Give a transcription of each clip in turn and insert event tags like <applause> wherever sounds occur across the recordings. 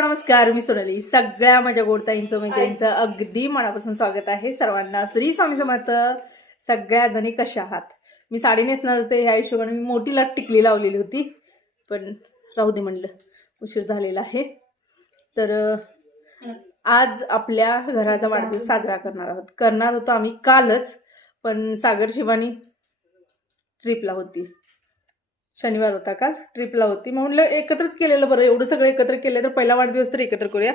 नमस्कार मी सोनाली. सगळ्या माझ्या गोडताईंचं मैत्रिणींचं अगदी मनापासून स्वागत आहे. सर्वांना श्री स्वामी समर्थ. सगळ्या जणी कशा आहात? मी साडी नेसणार होते ह्या हिशोबाने मी मोठी लाट टिकली लावलेली होती पण राहू दे म्हणलं उशीर झालेला आहे. तर आज आपल्या घराचा वाढदिवस साजरा करणार आहोत. करणार होतो आम्ही कालच पण सागर शिवानी ट्रिपला होती. शनिवार होता काल ट्रिपला होती. मग म्हणलं एकत्रच केलेलं बरं एवढं सगळं एकत्र केलं तर पहिला वाढदिवस तर एकत्र करूया.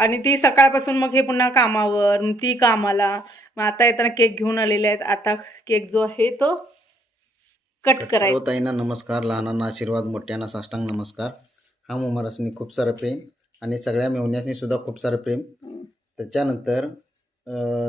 आणि ती सकाळपासून मग हे पुन्हा कामावर ती कामाला. मग आता येताना केक घेऊन आलेले आहेत. आता केक जो आहे तो कट करायचा. हो ताईंना नमस्कार. लहानांना आशीर्वाद मोठ्यांना साष्टांग नमस्कार. हा मुमारासनी खूप सारं प्रेम आणि सगळ्या मेवण्यासनी सुद्धा खूप सारं प्रेम. त्याच्यानंतर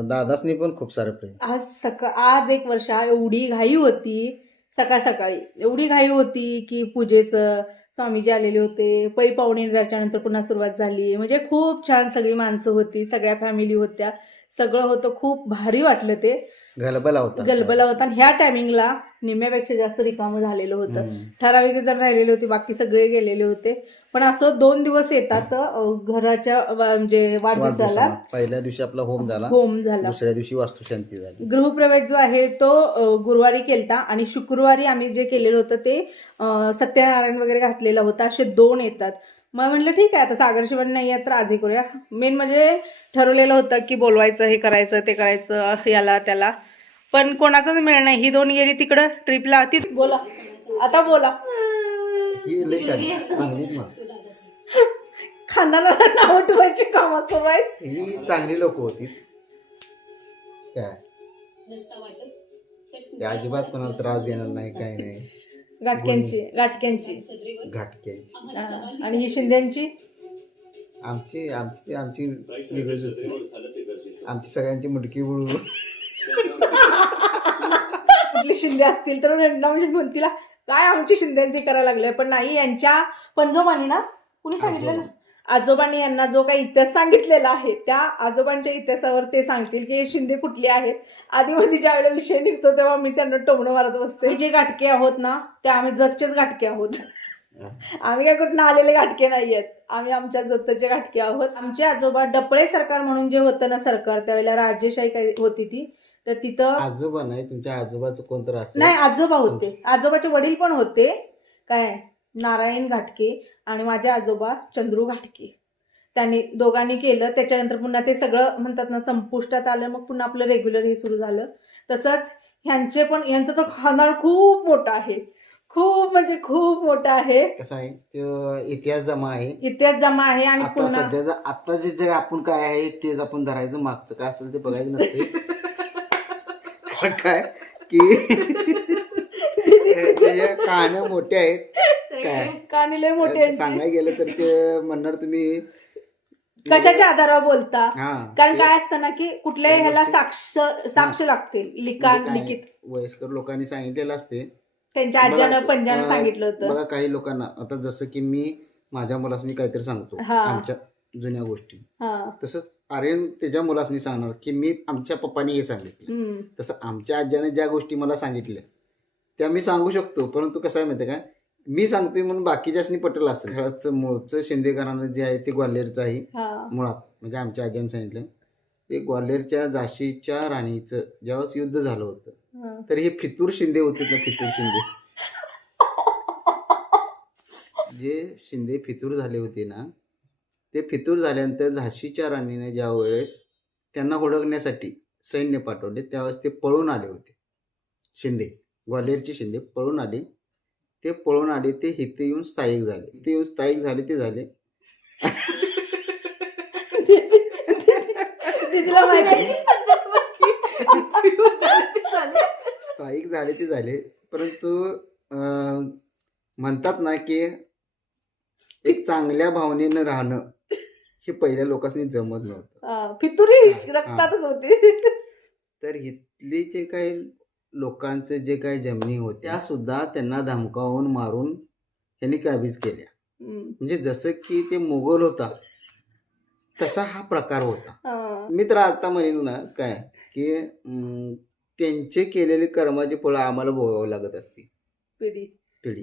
दादासनी पण खूप सारं प्रेम. आज सकाळ आज एक वर्ष एवढी घाई होती. सकाळ सकाळी. एवढी घाई होती की पूजेचं. स्वामीजी आलेले होते. पै पाहुणे त्याच्यानंतर पुन्हा सुरुवात झाली. म्हणजे खूप छान सगळी माणसं होती. सगळ्या फॅमिली होत्या. सगळं होतं. खूप भारी वाटलं ते. गलबला होता. गलबला होता. आणि ह्या टायमिंगला निम्म्यापेक्षा जास्त रिकामं झालेलं होतं. ठराविक जण राहिलेले होते बाकी सगळे गेलेले होते. पण असं दोन दिवस येतात घराच्या म्हणजे वाढदिवसाला. पहिल्या दिवशी आपला होम झाला. होम झाला. दुसऱ्या दिवशी वास्तुशांती झाली. गृहप्रवेश जो आहे तो गुरुवारी केलता. आणि शुक्रवारी आम्ही जे केलेलं होतं ते सत्यनारायण वगैरे घातलेलं होतं. असे दोन येतात. मग म्हटलं ठीक आहे आता सागर शिवण नाही आहे तर आजही करूया. मेन म्हणजे ठरवलेलं होतं की बोलवायचं हे करायचं ते करायचं याला त्याला. पण कोणाचाच मिळ नाही. ही दोन गेली तिकडं ट्रिपला. ती बोला. आता बोला. ही खांदाला नाव ठेवायची कामं सुरू आहेत ही चांगली लोक होती. काय? ते अजिबात कोणाला त्रास देणार नाही काही नाही. गाठक्यांची घाटक्यांची. हा. आणि ही शिंद्यांची आमची आमची आमची आमची सगळ्यांची मुडकी उडू कुठले शिंदे असतील तर म्हणजे म्हणतील काय आमची शिंद्यांचे करायला लागले पण नाही यांच्या पंजोबांनी ना कुणी सांगितलं ना? आजोबांनी यांना जो काही इतिहास सांगितलेला आहे त्या आजोबांच्या इतिहासावर ते सांगतील की हे शिंदे कुठले आहेत? आधी मध्ये ज्या वेळेला विषय निघतो तेव्हा मी त्यांना टोमणं मारत बसते. जे गाठके आहोत ना ते आम्ही जगचेच गाठके आहोत. आम्ही काय कुठं आलेले घाटके नाही आहेत. आम्ही आमच्या जत्तचे घाटके आहोत. आमचे आजोबा डपळे सरकार म्हणून जे होतं ना सरकार त्यावेळेला राजेशाही काही होती ती? तर तिथं आजोबा नाही तुमच्या आजोबाचं कोणतं असेल. नाही आजोबा होते. आजोबाचे वडील पण होते. काय? नारायण घाटके आणि माझे आजोबा चंद्रू घाटके. त्यांनी दोघांनी केलं. त्याच्यानंतर पुन्हा ते सगळं म्हणतात ना संपुष्टात आलं. मग पुन्हा आपलं रेग्युलर हे सुरू झालं. तसंच ह्यांचे पण ह्यांचं तर खानदान खूप मोठं आहे. खूप म्हणजे खूप मोठं आहे. कसं आहे? तो इतिहास जमा आहे. इतिहास जमा आहे आणि आता पुन्हा सध्याचं आता जे जे आपण काय आहे तेच आपण धरायचं मागचं. काय असेल ते बघायचं नसते. <laughs> पण काय की त्याच्या कहाण्या मोठ्या आहेत काय? कानी लय मोठे आहेत. सांगायला गेलं तर ते म्हणणार तुम्ही कशाच्या आधारावर बोलता? हा कारण ते- काय असतं ना की कुठल्याही ह्याला साक्ष साक्ष लागते म्हणजे लिखाण काय, लिखित. वयस्कर लोकांनी सांगितलेलं असते. त्यांच्या आज्यानं पंजानं अं, सांगितलं होतं. बघा काही लोकांना आता जसं की मी माझ्या मुलासनी काहीतरी सांगतो हा. आमच्या जुन्या गोष्टी. हा. तसंच आर्यन त्याच्या मुलासनी सांगणार की मी आमच्या पप्पानी हे सांगितलं. तसं आमच्या आज्याने ज्या गोष्टी मला सांगितल्या त्या मी सांगू शकतो. परंतु कसं आहे माहिती का? मी सांगतोय म्हणून बाकीच्यासनी पटेल असं. खेळाचं मूळचं शिंदे घराणं जे आहे ते ग्वाल्हेरचं आहे. मुळात म्हणजे आमच्या आज्याने सांगितलं. ते ग्वाल्हेरच्या झाशीच्या राणीचं ज्यावेळेस युद्ध झालं होतं. तर हे फितूर शिंदे होते ना फितूर शिंदे? <laughs> जे शिंदे फितूर झाले होते ना ते फितूर झाल्यानंतर झाशीच्या राणीने ज्या वेळेस त्यांना हुडकण्यासाठी सैन्य पाठवले त्यावेळेस ते पळून आले होते. शिंदे ग्वाल्हेरचे शिंदे पळून आले. ते पळून आले ते इथे येऊन स्थायिक झाले. इथे येऊन स्थायिक झाले ते झाले. स्थायिक झाले ते झाले. परंतु म्हणतात ना की एक चांगल्या भावनेनं राहणं हे पहिल्या लोकांनी जमत नव्हतं. फितुरी रक्तातच होती. <laughs> तर इथली जे काही लोकांचं जे काही जमिनी होत्या त्या सुद्धा त्यांना धमकावून मारून त्यांनी काबीज केल्या. हम्म. म्हणजे जसं की ते मोगल होता तसा हा प्रकार होता. मी तर आता म्हणेन ना काय? की अं, त्यांचे केलेले कर्माची फळं आम्हाला भोगावं लागत असती. पिढी. पिढी.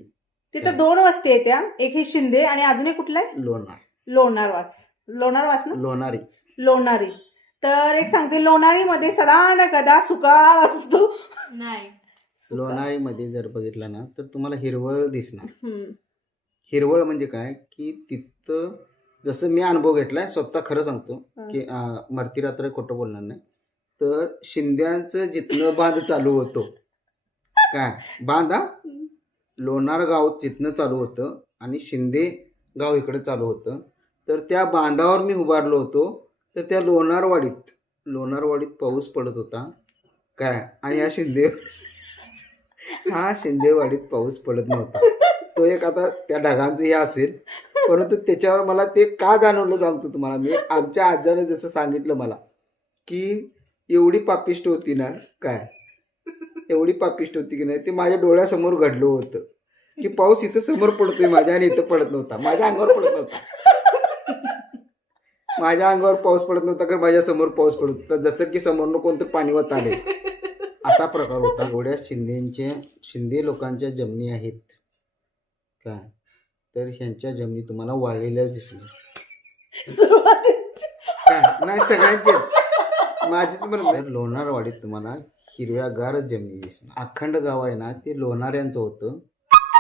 तिथं दोन वस्ती आहेत त्या. एक हे शिंदे आणि अजून एक कुठला आहे? लोणार. लोणारवास लोणारवास ना लोणारी. लोणारी. तर एक सांगते लोणारीमध्ये सदा न कदा सुकाळ असतो. नाही. लोणारीमध्ये जर बघितलं ना तर तुम्हाला हिरवळ दिसणार. हम्म. हिरवळ म्हणजे काय? की तिथं जसं मी अनुभव घेतलाय स्वतः खरं सांगतो हा. की अं, मरती रात्र खोटं बोलणार नाही. तर शिंद्यांचं जिथनं बांध चालू होतो काय? बांध हा? लोणार गाव तिथनं चालू होतं आणि शिंदे गाव इकडे चालू होतं. तर त्या बांधावर मी उभारलो होतो. तर त्या लोणारवाडीत लोणारवाडीत पाऊस पडत होता. काय? आणि या शिंदे हा शिंदेवाडीत पाऊस पडत नव्हता. तो एक आता त्या ढगांचं हे असेल. परंतु त्याच्यावर मला ते का जाणवलं सांगतो तुम्हाला मी. आमच्या आजाने जसं सांगितलं मला की एवढी पापिष्ट होती ना काय? एवढी पापिष्ट होती की नाही ते माझ्या डोळ्यासमोर घडलं होतं. की पाऊस इथं समोर पडतोय माझ्या आणि इथं पडत नव्हता. माझ्या अंगावर पडत नव्हता. माझ्या अंगावर पाऊस पडत नव्हता तर माझ्यासमोर पाऊस पडत होता. जसं की समोरनं कोणतं पाणी वात आले असा प्रकार होता. एवढ्या शिंदेच्या शिंदे लोकांच्या जमिनी आहेत. काय? तर ह्यांच्या जमिनी तुम्हाला वाळलेल्याच काय? नाही सगळ्यांचेच. माझीच म्हणत लोणारवाडीत तुम्हाला हिरव्यागार जमिनी दिसणार. अखंड गाव आहे ना ते लोणाऱ्यांचं होतं.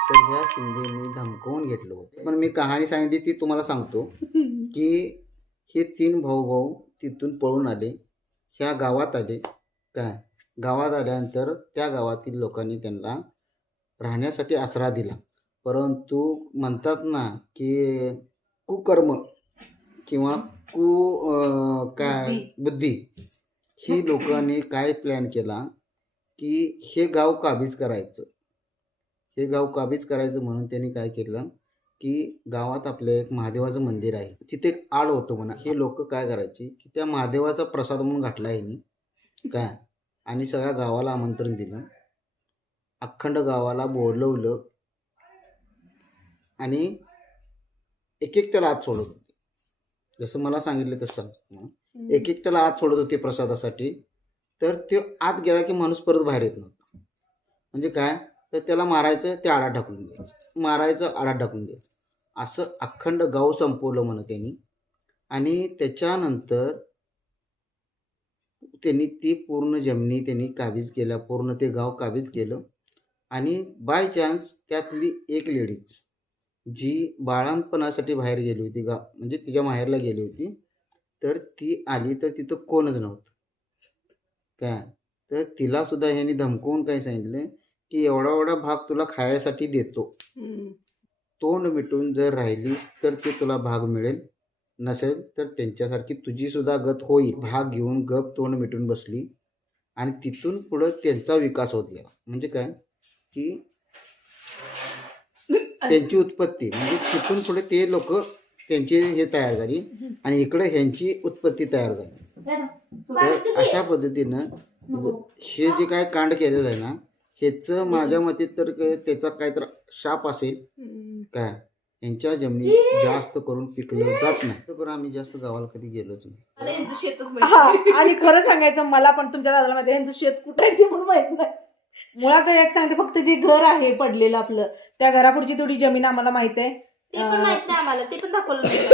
तर ह्या शिंदेनी धमकवून घेतलं होतं. पण मी कहाणी सांगितली ती तुम्हाला सांगतो. <laughs> की हे तीन भाऊ भाऊ तिथून पळून आले. ह्या गावात आले. काय? गावात आल्यानंतर त्या गावातील लोकांनी त्यांना राहण्यासाठी आसरा दिला. परंतु म्हणतात ना की कुकर्म किंवा कु काय? बुद्धी. ही लोकांनी काय प्लॅन केला? की हे गाव काबीज करायचं. हे गाव काबीज करायचं म्हणून त्यांनी काय केलं? की गावात आपलं एक महादेवाचं मंदिर आहे. तिथे एक आड होतं म्हणा. हे लोक काय करायची की त्या महादेवाचा प्रसाद म्हणून घातला आहे काय? आणि सगळ्या गावाला आमंत्रण दिलं. अखंड गावाला बोलवलं. आणि एक एक त्याला आत सोडत होते. जसं मला सांगितलं तसं एक एक त्याला आत सोडत होते प्रसादासाठी. तर ते आत गेला की माणूस परत बाहेर येत नव्हता. म्हणजे काय? तर त्याला मारायचं ते आडा ढकलून द्यायचं. मारायचं आडा ढकलून द्यायचं. असं अखंड गाव संपवलं म्हणा त्यांनी. आणि त्याच्यानंतर त्यांनी ती पूर्ण जमिनी त्यांनी काबीज केल्या पूर्ण ते गाव काबीज केलं. आणि बाय चान्स त्यातली एक लेडीज जी बाळांपणासाठी बाहेर गेली होती गा म्हणजे तिच्या माहेरला गेली होती तर ती आली तर तिथं कोणच नव्हतं. काय? तर तिलासुद्धा ह्यांनी धमकवून काय सांगितलं की एवढा एवढा भाग तुला खायसाठी देतो. तोंड मिटून जर राहिलीस तर ते तुला भाग मिळेल. नसेल तर त्यांच्यासारखी तुझी सुद्धा गत होईल. भाग घेऊन गप तोंड मिटून बसली आणि तिथून पुढं त्यांचा विकास होत गेला. म्हणजे काय? की त्यांची उत्पत्ती. म्हणजे तिथून पुढे ते लोक त्यांची हे तयार झाली आणि इकडे ह्यांची उत्पत्ती तयार झाली. तर अशा पद्धतीनं म्हणजे हे जे काय कांड केलेलं आहे ना ह्याचं माझ्या मते तर त्याचा काय तर शाप असेल. काय? यांच्या जमिनी जास्त करून पिकलं जात नाही. तर आम्ही जास्त गावाला कधी गेलोच नाही. मला यांचं शेतच हा माहिती आणि खरं सांगायचं मला पण तुमच्या दादाला माहिती आहे, यांचं शेत कुठं आहे ते माहीत नाही. मुळात एक सांगते फक्त जे घर आहे पडलेलं आपलं त्या घरापुढची थोडी जमीन आम्हाला माहीत आहे. ते पण माहीत नाही आम्हाला ते पण दाखवलं नाही.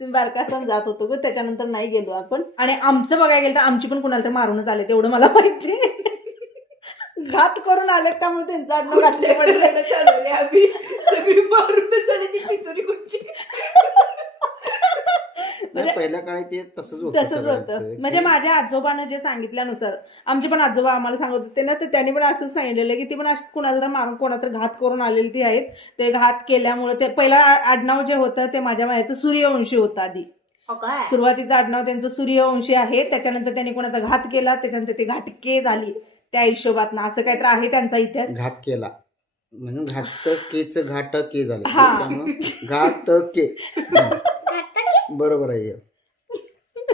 तुम्ही बारका असताना जात होतो ग त्याच्यानंतर नाही गेलो आपण. आणि आमचं बघायला गेलं तर आमची पण कुणाला तर मारूनच आले तेवढं मला माहिती घात करून आले त्यामुळे त्यांचं आडनाव घातले पडले लग्न चालवले आम्ही सगळी मारूनच आली ती पितुरी कुठची नाही पहिल्या काळी ते तसंच होतं तसंच सगळ्यांचं, होतं म्हणजे माझ्या आजोबानं जे सांगितल्यानुसार आमचे पण आजोबा आम्हाला सांगत होते ना तर त्यांनी पण असं सांगितलेलं की ती पण अशीच कुणाला तर मारून कोणाला तर घात करून आलेली ती आहेत. ते घात केल्यामुळे ते पहिला आ- आडनाव जे होतं ते माझ्या मायाचं सूर्यवंशी होतं आधी. हो काय सुरुवातीचं आडनाव त्यांचं सूर्यवंशी आहे त्याच्यानंतर त्यांनी कोणाचा घात केला त्याच्यानंतर ते घाटके झाली. त्या हिशोबात ना असं काहीतरी आहे त्यांचा इतिहास? घात केला. म्हणून घात केच घाट के झालं. हा. त्यामुळं घात के. बरोबर आहे.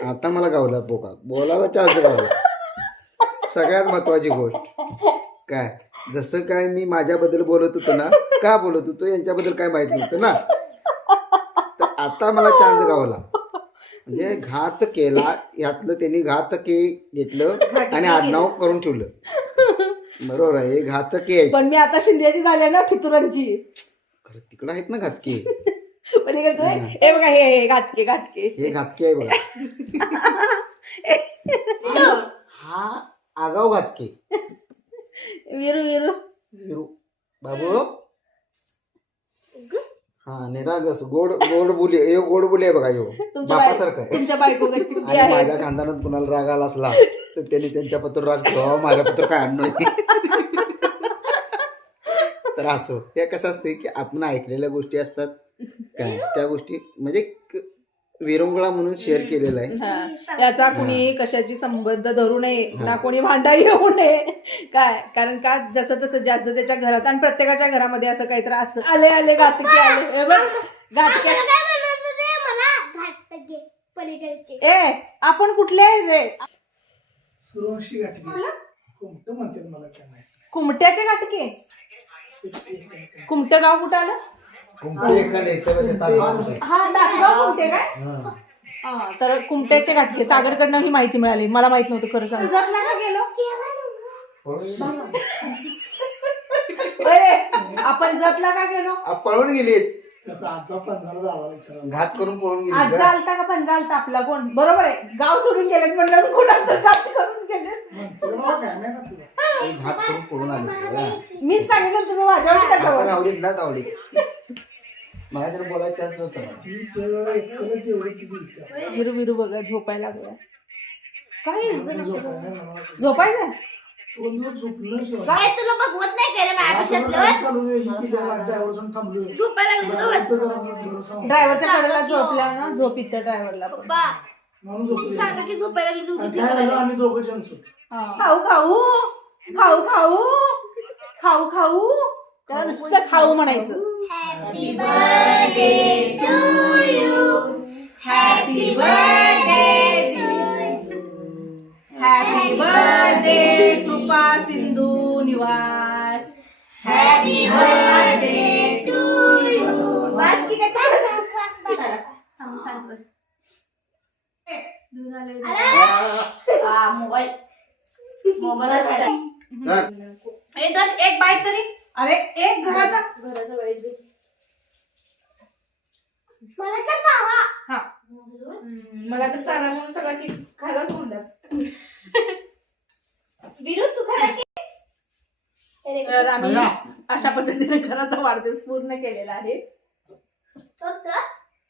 आता मला गावला पोका बोलायला चान्स गावला. सगळ्यात महत्वाची गोष्ट. काय? जसं काय मी माझ्याबद्दल बोलत होतो ना का बोलत होतो यांच्याबद्दल काय माहीत नव्हतं ना? तर आता मला चान्स गावला. म्हणजे घात केला यातलं त्यांनी घात के घेतलं आणि आडनाव करून ठेवलं. बरोबर आहे हे घात के आहे पण मी आता शिंद्याची झाली ना फितुरांची. खरं तिकडं आहेत ना घातकी पलीकडचं हे बघा हे हे घाटके घाटके हे घातके आहे बघा. हा. आगाव घातके विरू विरू. विरू. बाबू. हा निरागस गोड गोड बोली हे गोड बोली आहे बघा तुमच्या बाय- बापासारखं आहे. तुमच्या बायको गती आणि आहे. माझ्या खानदानात कुणाला राग आला असला तर त्यांनी त्यांच्या पत्र राग ठेवा माझ्या पत्र काय आणणार तर असो. ते कसं असते की आपण ऐकलेल्या गोष्टी असतात. काय? त्या गोष्टी म्हणजे क- विरंगुळा म्हणून शेअर केलेला आहे. हा. याचा कुणी कशाची संबंध धरू नये ना कोणी भांडा येऊ नये. काय? कारण का जसं तसं ज्याचं त्याच्या घरात आणि प्रत्येकाच्या घरामध्ये असं काहीतरी असतं. आले आले घाटके आले. हे बघ पलीकडचे. ए आपण कुठले आहे रे? सूर्यवंशी गाठली कोणतं म्हणतात मला काय माहिती कुमट्याचे घाटके? कुमटं गाव कुठं आलं? हा तासगाव कुमटे काय? हा. हा तर कुमट्याचे घाटके सागरकडनं ही माहिती मिळाली. मला माहीत नव्हतं खरं सांग. जतला का गेलो? अरे आपण जतला का गेलो? पळून गेली तर आता आजचा पंधरा दादाला विचारा घात करून पळून गेली आज का? चालता का पण चालता आपला कोण? बरोबर आहे. गाव सोडून गेले म्हणलं कोणाचं करून गेले मला काय माहिती घात करून पळून आली. मीच सांगितलं तुम्ही माझ्यावर आवडीत ना आवडीत मला जर बोलायचं चान्स नव्हतं मला. ती त्यावेळेला एकट्याला तेवढं किती इच्छा. विरू विरू बघा झोपायला लागला. काय मला. झोपायचं? काय तुला बघवत नाही का रे माझ्या. झोपायला लागली का बस. ड्रायव्हरच्या कडेला ना झोप इथं ड्रायव्हरला पण पप्पा. सांगा की झोपायला लागली झोपी. हा. खाऊ खाऊ खाऊ खाऊ खाऊ खाऊ त्याला नुसतं खाऊ म्हणायचं happy birthday to you happy birthday happy birthday कृपा सिंधू निवास हॅपी बर्थडे टू यू वास की काय मोबाईल. मोबाईल एक बाईट तरी. अरे एक घराचा. मला तर खावा हा. मला तर चारा म्हणून सगळा केक खायला तोंडात. विरू तू खाणार की? अरे, तर आम्ही अशा पद्धतीने घराचा वाढदिवस पूर्ण केलेला आहे. फक्त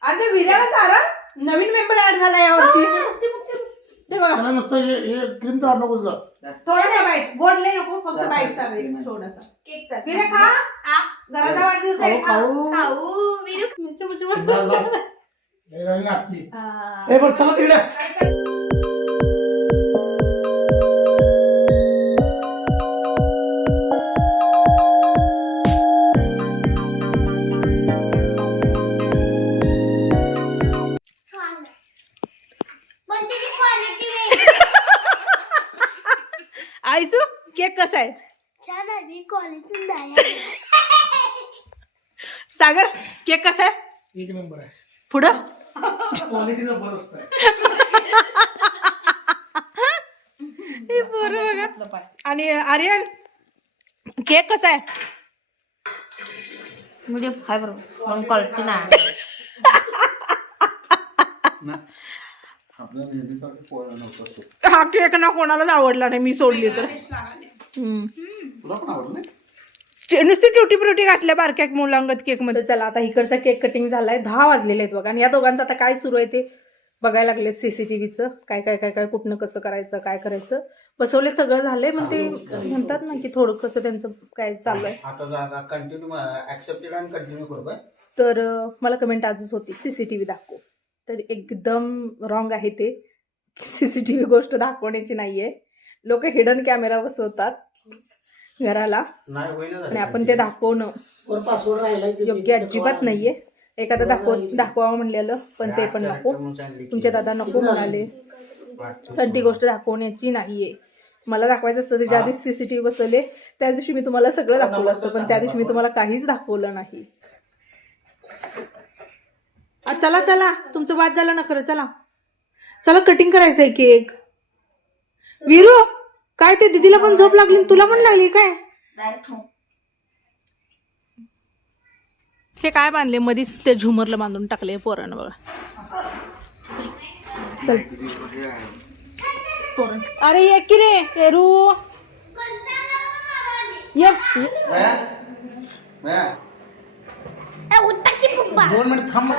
आणि ते विद्याला सारा नवीन मेंबर ऍड झाला मुक्ती, मुक्ती. ते बघा. नुसतं हे हे क्रीम चार नकोस का बाईट नको फक्त बाईट चालू आहे थोडासा. केकचा विरे खा. घराचा वाढदिवस आहे खा. खाऊ खाऊ विरू मिठू, मिठू, मिठू. बस, बस. झाली नाटकी हा. ए बरं चला तिकडे सांगा पण त्याची क्वालिटी वेगळी आयसू केक कसा आहे छान आहे क्वालिटी नाही सागर केक कसा आहे? एक नंबर आहे. पुढं? क्वालिटी जबरदस्त आहे. हे पोरं बघा. आणि आर्यन केक कसा आहे? म्हणजे हाय बरोबर. म्हणून क्वालिटी नाही हा केक ना कोणालाच आवडला नाही मी सोडली तर. हम्म. तुला पण आवडलं नुसती टुटी फ्रुटी घातल्या बारक्या मुलांगत केकमध्ये चला आता इकडचा केक कटिंग झालाय. दहा वाजलेले आहेत बघा. आणि या दोघांचं आता काय सुरू आहे ते बघायला लागलेत सीसीटीव्हीचं काय काय काय काय कुठनं कसं करायचं काय करायचं. बसवले सगळं झालंय पण ते म्हणतात ना की थोडं कसं त्यांचं काय चालू आहे. आता जागा कंटिन्यू ऍक्सेप्टेड आणि कंटिन्यू करू काय? तर मला कमेंट आजच होती. सीसीटीव्ही दाखव. तर एकदम रॉंग आहे ते. सीसीटीव्ही गोष्ट दाखवण्याची नाहीये. लोक हिडन कॅमेरा बसवतात घराला. आणि आपण ते दाखवणं. योग्य अजिबात नाहीये. एखादं दाखव दाखवावं म्हणलेलं पण ते पण नको. तुमचे दादा नको म्हणाले. पण ती गोष्ट दाखवण्याची नाहीये. मला दाखवायचं असतं तर ज्या दिवशी सीसीटीव्ही बसवले त्या दिवशी मी तुम्हाला सगळं दाखवलं असतं पण त्या दिवशी मी तुम्हाला काहीच दाखवलं नाही. आ, चला चला. तुमचं वाद झालं ना खरं चला. चला कटिंग करायचंय केक विरू? काय ते दीदीला पण झोप लागली आणि तुला पण लागली काय? डायरेक्ट हे. काय बांधले? मधीच ते झुमरला बांधून टाकले पोरानं बघा. चल. पोरण अरे ये की रे पेरू. ये. दोन मिनिट थांब.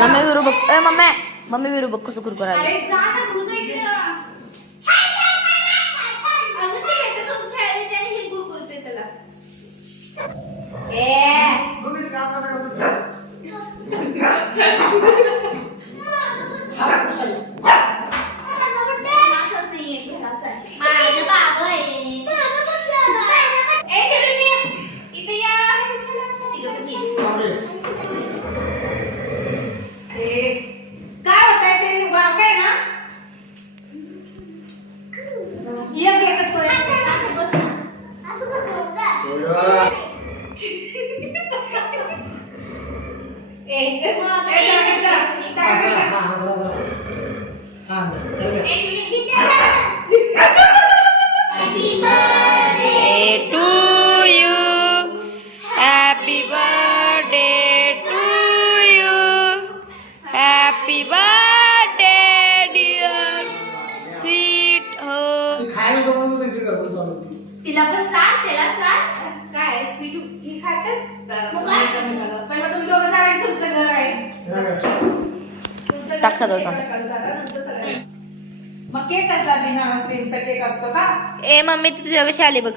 मम्मी विरू बघ. ए मम्मी. मम्मी विरू बघ कसं कुरकुर आलं अरे <laughs> तिला पण चाल त्याला चाल. काय स्वीट हे खातात पहिलं तुम्ही दोघं जा, तुमचं घर आहे. काय? तुमचं घर टाक सगळं आहे, काम. एका जरा, नंतर सगळं. मग केक कसला देणार? क्रीमचा केक असतो का? ए मम्मी ती तुझ्यापाशी आली बघ.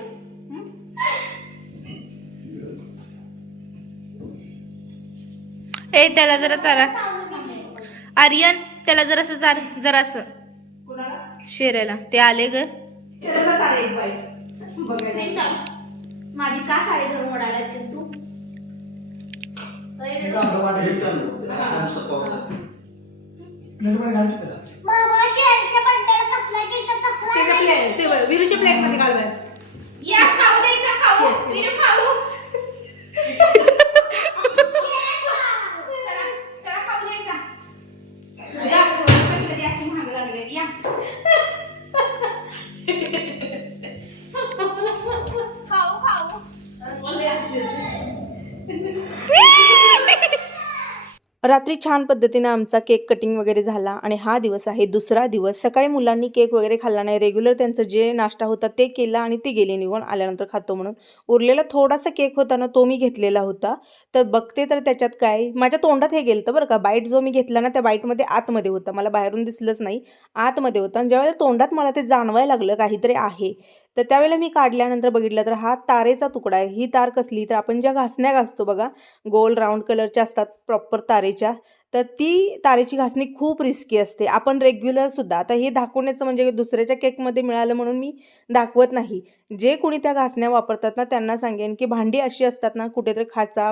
ए त्याला जरा चारा आर्यन त्याला जरासं चार जरासं. कुणाला? शेरायला ते आले ग. चालेल एक बाईट बघायला नाही चाल. माझी का साडी घरून ओढायला तू? हे. हे चालू प्लेट ते बघ, विरूच्या प्लेटमध्ये घालवाय या खाऊ द्यायचा खाऊ. विरू खाऊ. चला चला खाऊ द्यायचा या, कधी अशी महाग लागली या. <laughs> रात्री छान पद्धतीनं आमचा केक कटिंग वगैरे झाला आणि हा दिवस आहे दुसरा दिवस. सकाळी मुलांनी केक वगैरे खाल्ला नाही. रेग्युलर त्यांचं जे नाश्ता होता ते केला आणि ती गेली निघून आल्यानंतर खातो म्हणून. उरलेला थोडासा केक होता ना तो मी घेतलेला होता. तर बघते तर त्याच्यात काय? माझ्या तोंडात हे गेलं बरं का. बाईट जो मी घेतला ना त्या बाईटमध्ये आतमध्ये होता. मला बाहेरून दिसलंच नाही. आतमध्ये होता. आणि ज्यावेळेला तोंडात मला ते जाणवायला लागलं काहीतरी आहे. तर त्यावेळेला मी काढल्यानंतर बघितलं तर हा तारेचा तुकडा आहे. ही तार कसली? तर आपण ज्या घासण्या घासतो बघा गोल राऊंड कलरच्या असतात प्रॉपर तारेच्या. तर ती तारेची घासणी खूप रिस्की असते. आपण रेग्युलरसुद्धा आता हे दाखवण्याचं म्हणजे दुसऱ्याच्या केकमध्ये मिळालं म्हणून मी दाखवत नाही. जे कोणी त्या घासण्या वापरतात ना त्यांना सांगेन की भांडी अशी असतात ना कुठेतरी खाचा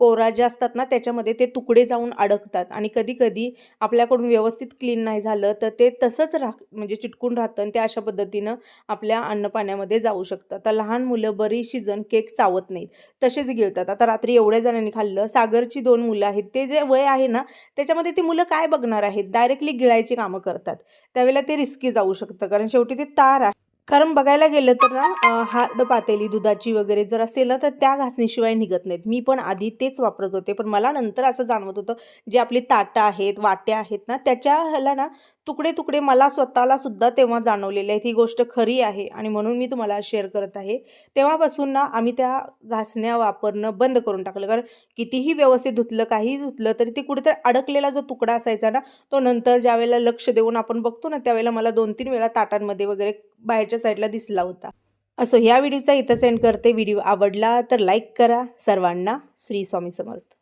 कोरा ज्या असतात ना त्याच्यामध्ये ते तुकडे जाऊन अडकतात. आणि कधी कधी आपल्याकडून व्यवस्थित क्लीन नाही झालं तर ते तसंच राह म्हणजे चिटकून राहतं आणि ते अशा पद्धतीनं आपल्या अन्नपाण्यामध्ये जाऊ शकतं तर लहान मुलं बरीचशी जण केक चावत नाहीत. तसेच गिळतात. आता रात्री एवढ्या जणांनी खाल्लं सागरची दोन मुलं आहेत. ते जे वय आहे ना त्याच्यामध्ये ती मुलं काय बघणार आहेत? डायरेक्टली गिळायची कामं करतात. त्यावेळेला ते रिस्की जाऊ शकतं. कारण शेवटी ते तार आहे. कारण बघायला गेलं तर ना हात पातेली दुधाची वगैरे जर असेल ना तर त्या घासणीशिवाय निघत नाहीत. मी पण आधी तेच वापरत होते. पण मला नंतर असं जाणवत होतं जे आपली ताटं आहेत वाट्या आहेत ना त्याच्याला ना तुकडे तुकडे मला स्वतःला सुद्धा तेव्हा जाणवलेले आहेत. ही गोष्ट खरी आहे आणि म्हणून मी तुम्हाला शेअर करत आहे. तेव्हापासून ना आम्ही त्या घासण्या वापरणं बंद करून टाकलं. कारण कितीही व्यवस्थित धुतलं काही धुतलं तरी ते कुठेतरी अडकलेला जो तुकडा असायचा ना तो नंतर ज्यावेळेला लक्ष देऊन आपण बघतो ना त्यावेळेला मला दोन तीन वेळा ताटांमध्ये वगैरे बाहेरच्या साईडला दिसला होता. असो ह्या व्हिडिओचा इथं सेंड करते. व्हिडिओ आवडला तर लाईक करा. सर्वांना श्री स्वामी समर्थ.